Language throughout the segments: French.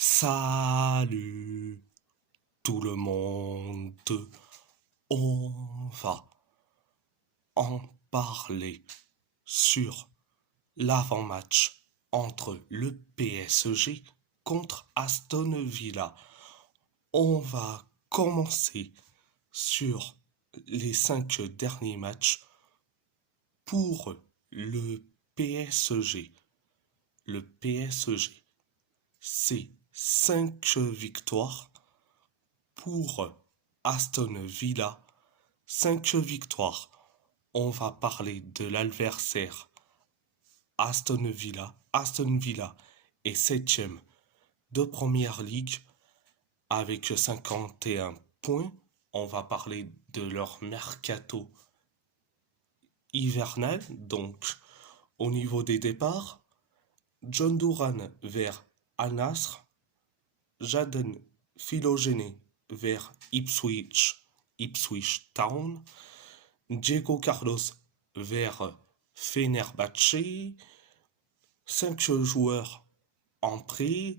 Salut tout le monde, on va en parler sur l'avant-match entre le PSG contre Aston Villa. On va commencer sur les 5 derniers matchs pour le PSG. Le PSG, c'est 5 victoires pour Aston Villa. 5 victoires. On va parler de l'adversaire Aston Villa. Aston Villa est 7e de Première Ligue avec 51 points. On va parler de leur mercato hivernal. Donc, au niveau des départs, John Duran vers Al Nassr, Jadon Philogene vers Ipswich Town, Diego Carlos vers Fenerbahçe, 5 joueurs en prêt,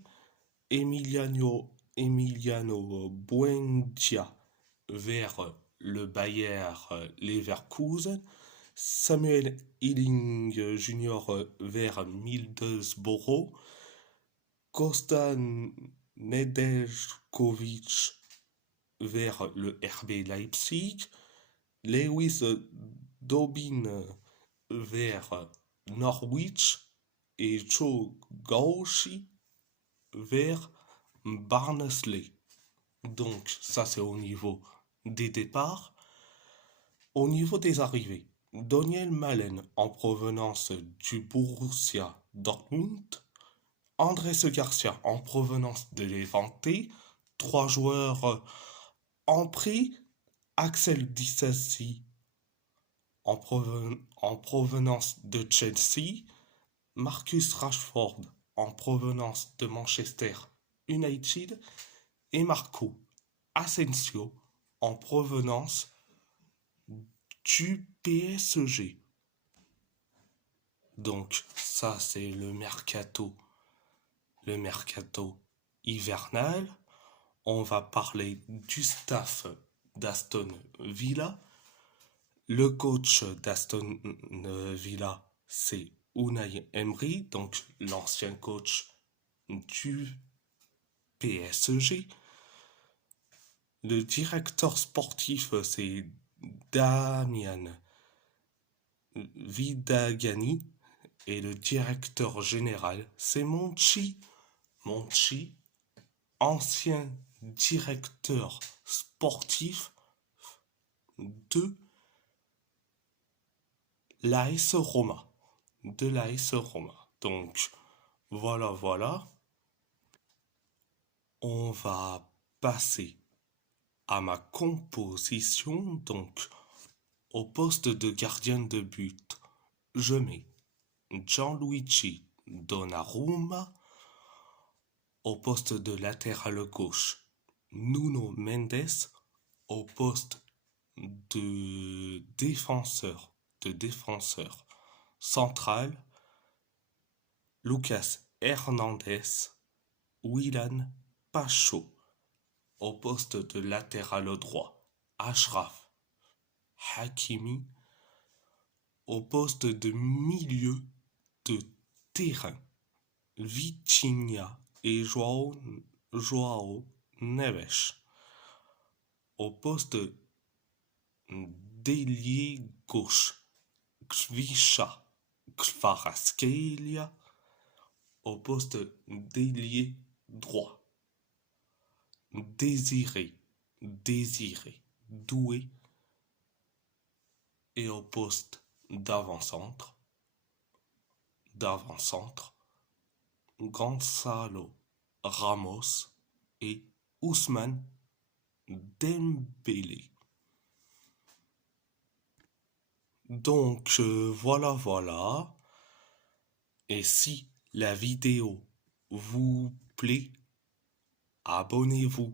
Emiliano Buendia vers le Bayer Leverkusen, Samuel Ealing Jr. vers Middlesbrough, Kostan Nedeljkovic vers le RB Leipzig, Lewis Dobbin vers Norwich et Joe Gauchi vers Barnsley. Donc ça c'est au niveau des départs. Au niveau des arrivées, Daniel Malen en provenance du Borussia Dortmund, Andrés Garcia en provenance de Levante, 3 joueurs en prix, Axel Disasi en provenance de Chelsea, Marcus Rashford en provenance de Manchester United et Marco Asensio en provenance du PSG. Donc ça c'est le mercato hivernal. On va parler du staff d'Aston Villa. Le coach d'Aston Villa, c'est Unai Emery, donc l'ancien coach du PSG. Le directeur sportif, c'est Damian Vidagani. Et le directeur général, c'est Monchi, ancien directeur sportif de l'AS Roma. Donc, voilà. On va passer à ma composition. Donc, au poste de gardien de but, je mets Gianluigi Donnarumma. Au poste de latéral gauche, Nuno Mendes. Au poste de défenseur central, Lucas Hernandez, Willan Pacho. Au poste de latéral droit, Achraf Hakimi. Au poste de milieu de terrain, Vitinha et Joao Neves. Au poste d'ailier gauche, Kvisha Kvaratskhelia. Au poste d'ailier droit, Désiré Doué. Et au poste d'avant-centre, Gonzalo Ramos et Ousmane Dembélé. Donc voilà. Et si la vidéo vous plaît, abonnez-vous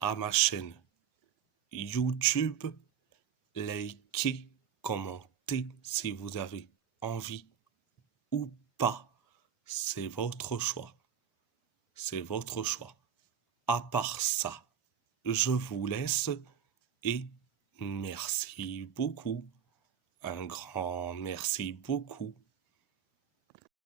à ma chaîne YouTube, likez, commentez si vous avez envie ou pas, c'est votre choix. c'est votre choix. À part ça, je vous laisse et merci beaucoup. Un grand merci beaucoup.